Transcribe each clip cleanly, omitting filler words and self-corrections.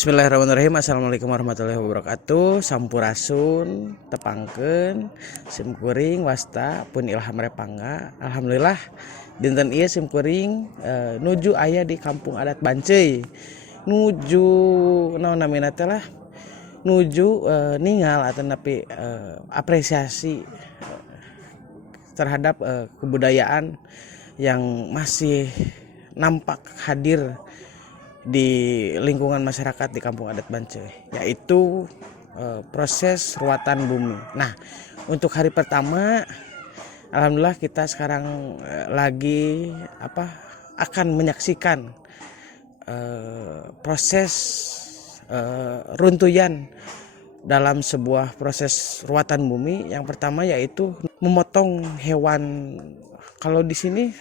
Bismillahirrahmanirrahim. Assalamualaikum warahmatullahi wabarakatuh. Sampurasun tepangkeun simkuring wasta pun ilham repangga. Alhamdulillah dinten ieu simkuring nuju aya di kampung adat Banceuy. Nuju naon namina teh lah. Nuju ningal atau napi apresiasi terhadap kebudayaan yang masih nampak hadir di lingkungan masyarakat di kampung adat Banceuy, yaitu proses ruatan bumi. Nah, untuk hari pertama, alhamdulillah kita sekarang lagi akan menyaksikan proses runtuyan dalam sebuah proses ruatan bumi. Yang pertama yaitu memotong hewan. Kalau di sini,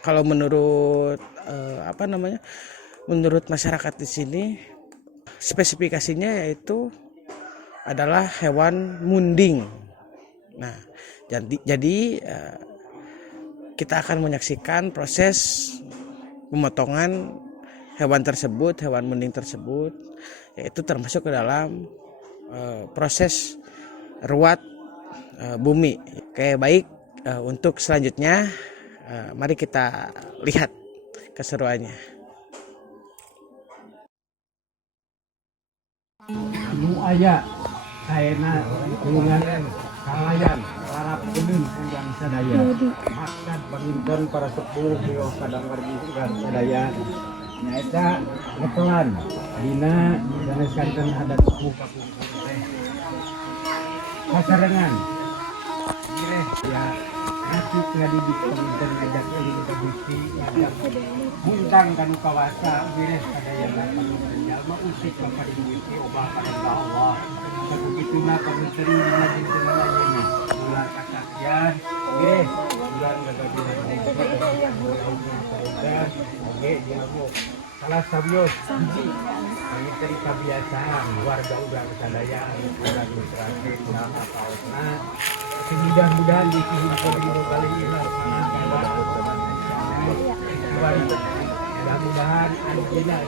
kalau menurut menurut masyarakat di sini spesifikasinya yaitu adalah hewan munding. Nah, jadi kita akan menyaksikan proses pemotongan hewan tersebut, hewan munding tersebut, yaitu termasuk ke dalam proses ruat bumi. Oke, baik, untuk selanjutnya mari kita lihat keseruannya. Nu aya ayeuna kulungan kalayan larap gedeun unggang sadaya maksad banginten para sepuh beliau kadang wargi unggang sadaya nyaeta ngepelan dina saneskankeun adat sepuh kapungkur teh kasarengan ireh ya nasib ngadidik banginten ngajak eling ka Gusti ngajak muntang kanu kawasa ireh sadayana panginten jalma usik ka Gusti obah ka Allah sagugituna panginten dina dinten ayeuna ular kasaksian ireh ular gagaduhan oge diamu salah sabios hiji panginten kabiasaan warga udang sadaya anu urang nutrasi kunaha paosna mudah-mudahan di kehidupan kali ini mudah-mudahan anjina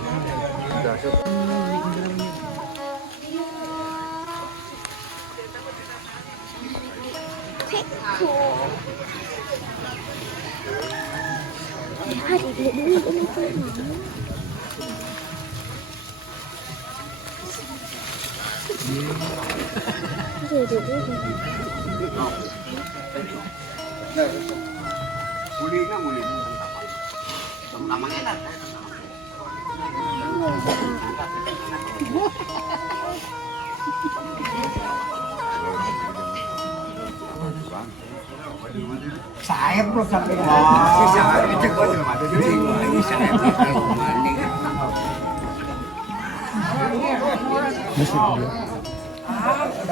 saya bro sampai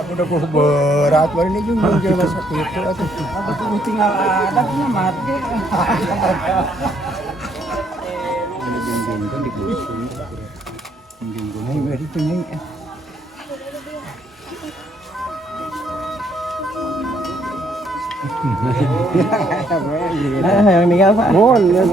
udah berat baru ini juga jalan sakit itu aku tinggal ada punya mati ini bingung kan di kursi bingung ini di sini yang tinggal Pak boleh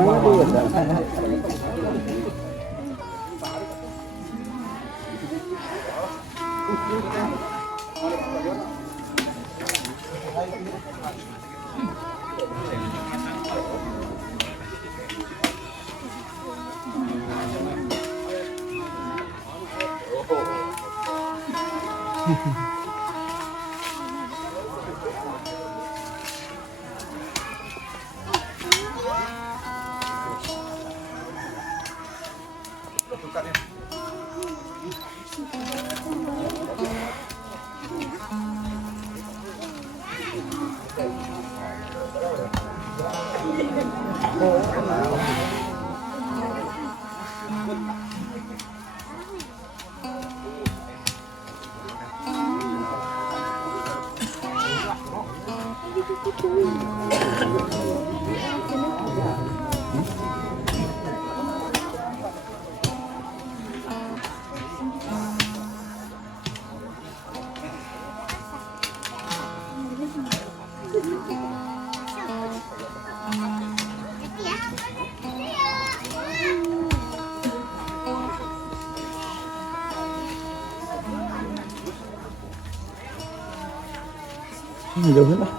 Jauhan lah.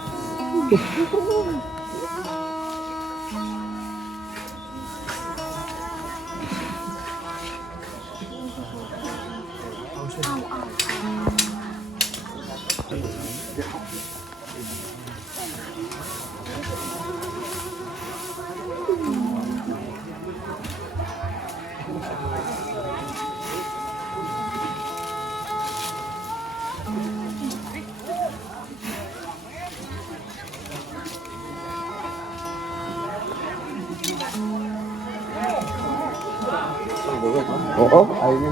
Oh, airnya.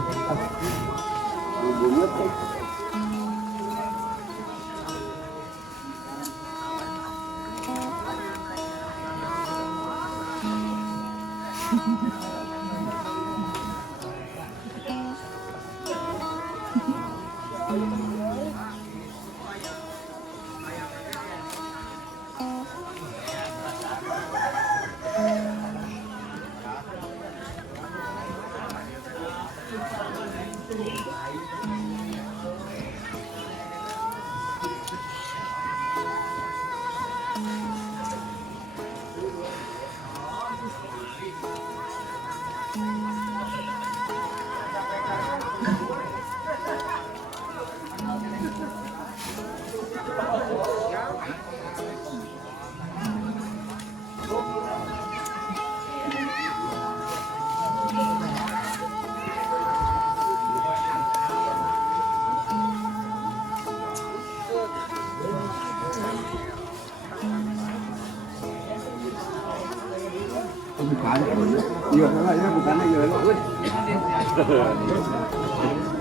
Iya, ya bukannya ya.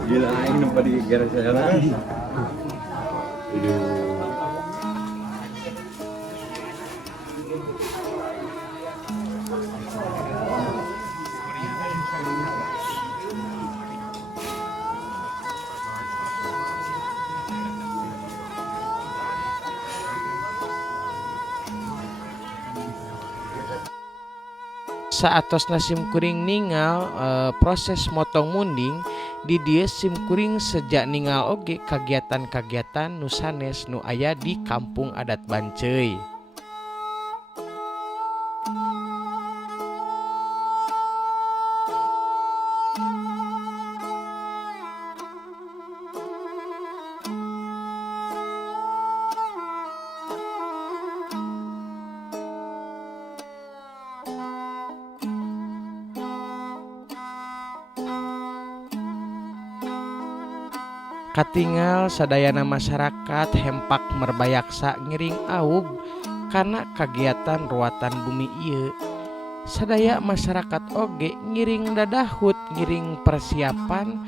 Gila ini nampak di garis jalan. Saatosna simkuring ningal proses motong munding di dieu simkuring sejak ningal oge kagiatan-kagiatan nu sanes nu aya di kampung adat Banceuy. Katingal sadayana masyarakat hempak merbayaksa ngiring aug kana kagiatan ruatan bumi ieu. Sadaya masyarakat oge ngiring dadahut ngiring persiapan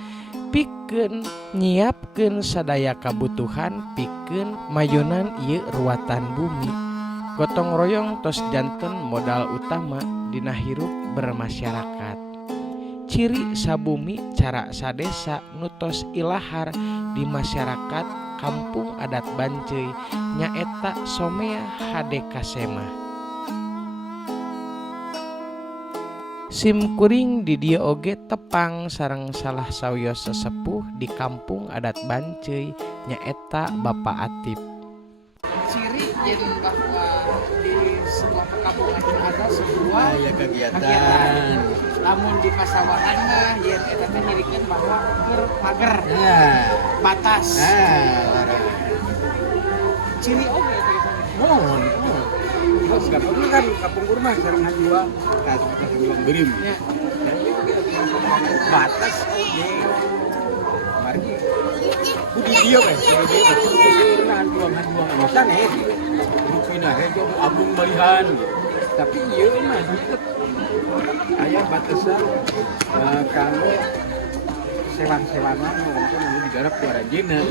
pikeun nyiapkeun sadaya kabutuhan pikeun mayunan ieu ruatan bumi. Gotong royong tos janten modal utama dina hirup bermasyarakat. Ciri sabumi cara sadesa nutos ilahar di masyarakat kampung adat Banceuy nyaeta somea hade kasema. Simkuring di dieu oge tepang sareng salah sawios sesepuh di kampung adat Banceuy nyaeta Bapak Atip. Ciri jadi bahwa di sebuah perkampungan ada sebuah kegiatan. Namun di pasawahan mah ya eta teh nyirikeun bahwa keur mager. Batas. Ciri oge Terus kampung kan kampung kurma sareng hajua kampung berim. ya. Batas oge. Mari. Budi dia kan, budi dia. Kurna hajua anu sanes. Rupina hejo abung balihan. Tapi ieu mah deket aya batasan kanggo selang-selangan untuk digarap ku arajina.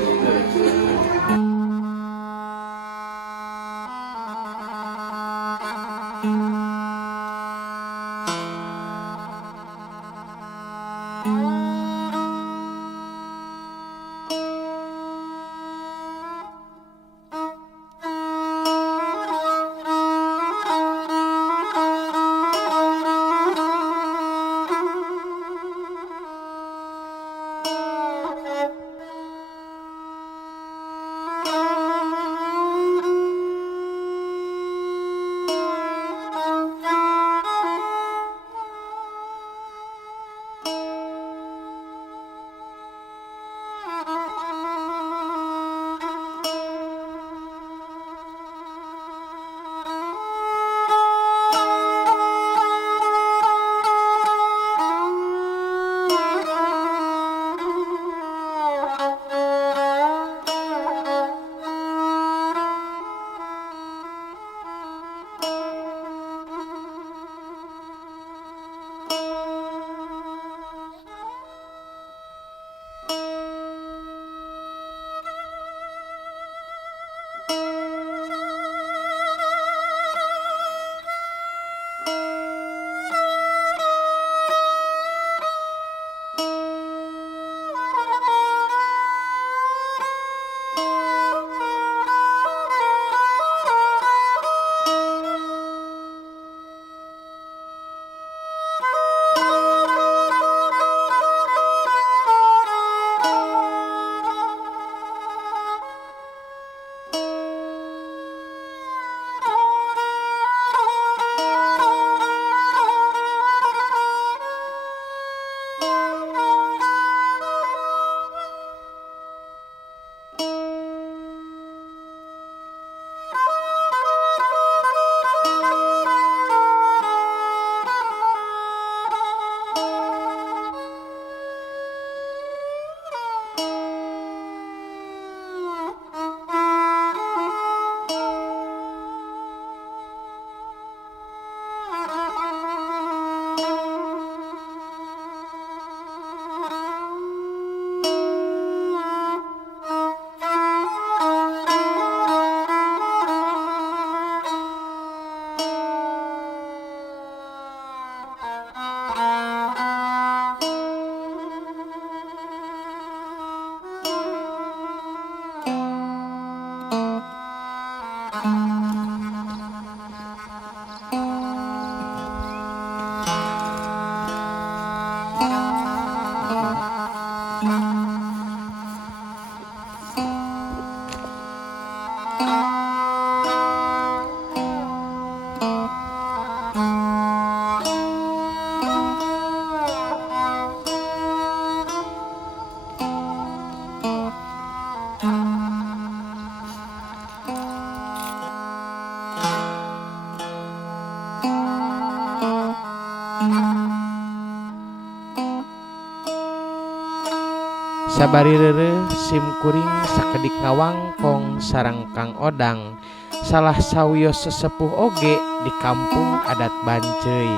Sabari reureuh simkuring sakedik ngawangkong sareng Kang Odang salah sawios sesepuh oge di kampung adat Banceuy.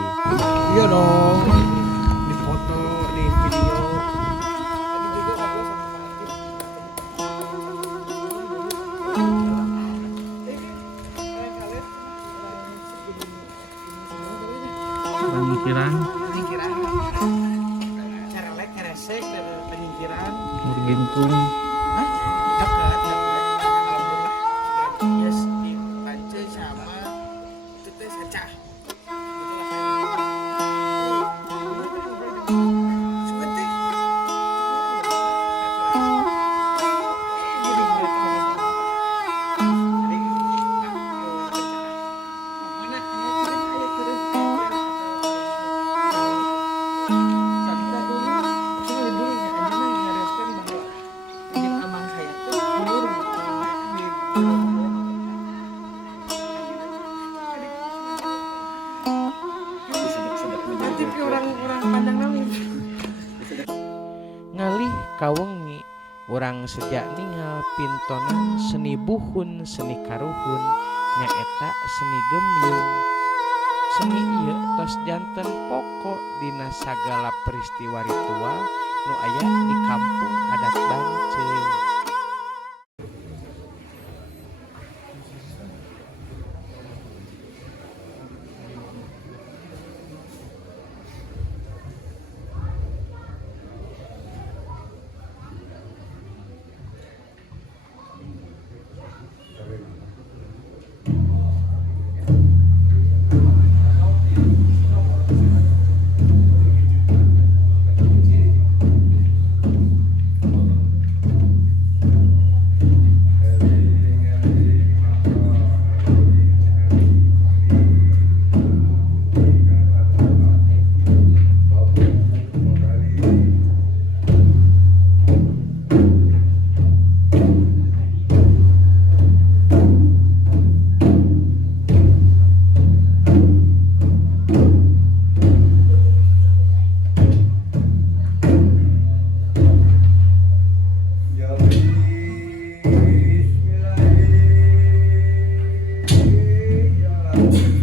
Iya dong. Di foto, di video. Pemikiran Penyingkiran. Cara lek keresek dari penyingkiran. bergintung Hah? Dekat. Alhamdulillah. Yes, di Banceuy sama itu teh Sacah. Seperti orang-orang pandang nawi. Ngalih kawengi urang sejak ningal pintonan seni buhun seni karuhun nyaeta seni gemblung. Seni ieu tos janten pokok dina sagala peristiwa ritual nu aya di kampung adat Banceuy. Bismillahirrahmanirrahim.